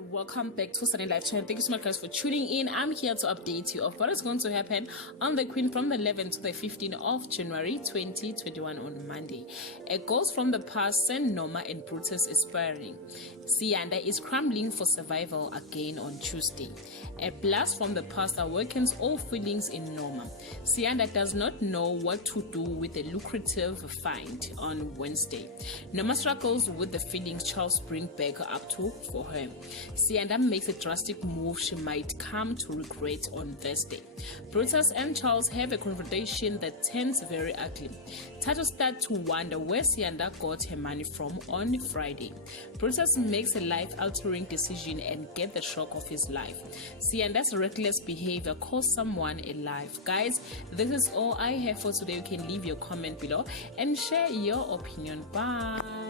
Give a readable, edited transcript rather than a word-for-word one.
everyone, welcome back to Sunny Life Channel. Thank you so much guys for tuning in. I'm here to update you of what is going to happen on the Queen from the 11th to the 15th of January 2021 on Monday. A ghost from the past sent Norma and Brutus aspiring. Siyanda is scrambling for survival again on Tuesday. A blast from the past awakens all feelings in Norma. Siyanda does not know what to do with a lucrative find on Wednesday. Norma struggles with the feelings Charles brings back up to for her. Siyanda makes a drastic move she might come to regret on Thursday. Brutus and Charles have a confrontation that turns very ugly. Tato starts to wonder where Siyanda got her money from on Friday. Brutus makes a life-altering decision and gets the shock of his life. Siyanda's reckless behavior cost someone a life. Guys, this is all I have for today. You can leave your comment below and share your opinion. Bye.